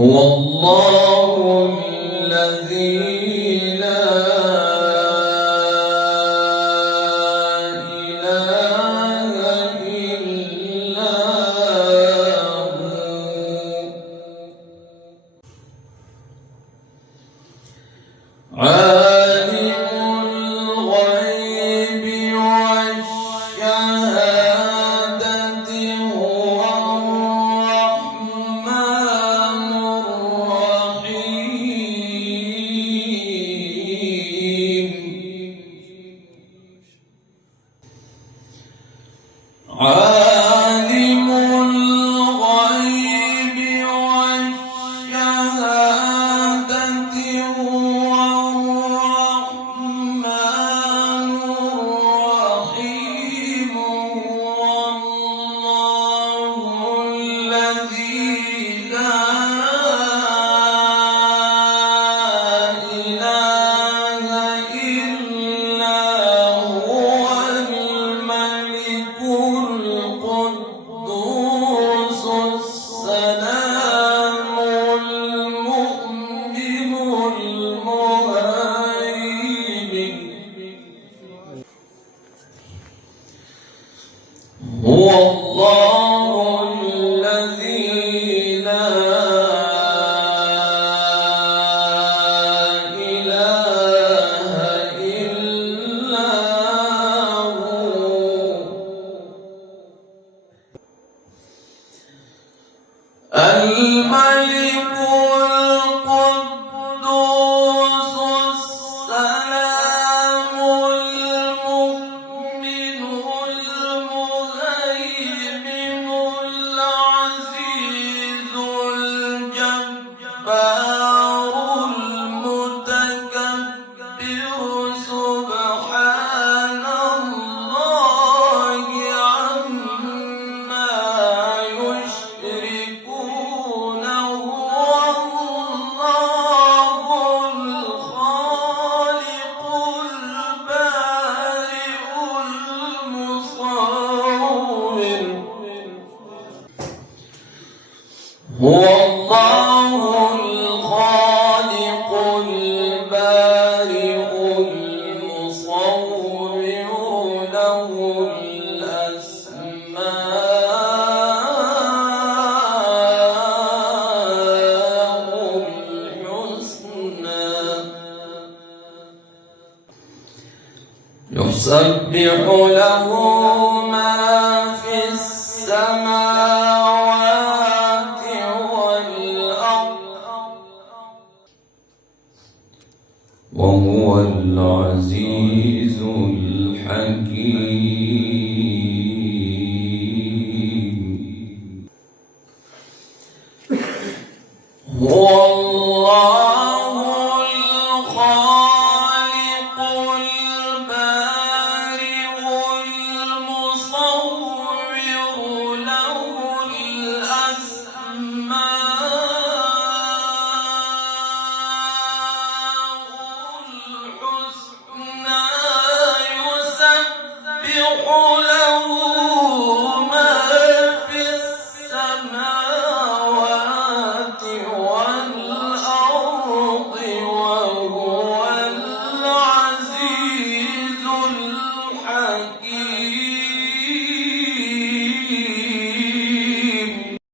هو الله الذي لا إله إلا هو عالم الغيب والشهادة هو الرحمن الرحيم عالم الغيب والشهادة هو الرحمن الرحيم هو الله الذي لا إله إلا هو الملك القدوس السلام المؤمن المهيمن هو الله الذي لا إله إلا هو الملك القدوس السلام المؤمن المهيمن العزيز الجبار المتكبر سبحان الله عما يشركون هو الله الخالق البارئ المصور هو الله الخالق البارئ المصور له الأسماء الحسنى يسبح له ما في السماوات والأرض وهو العزيز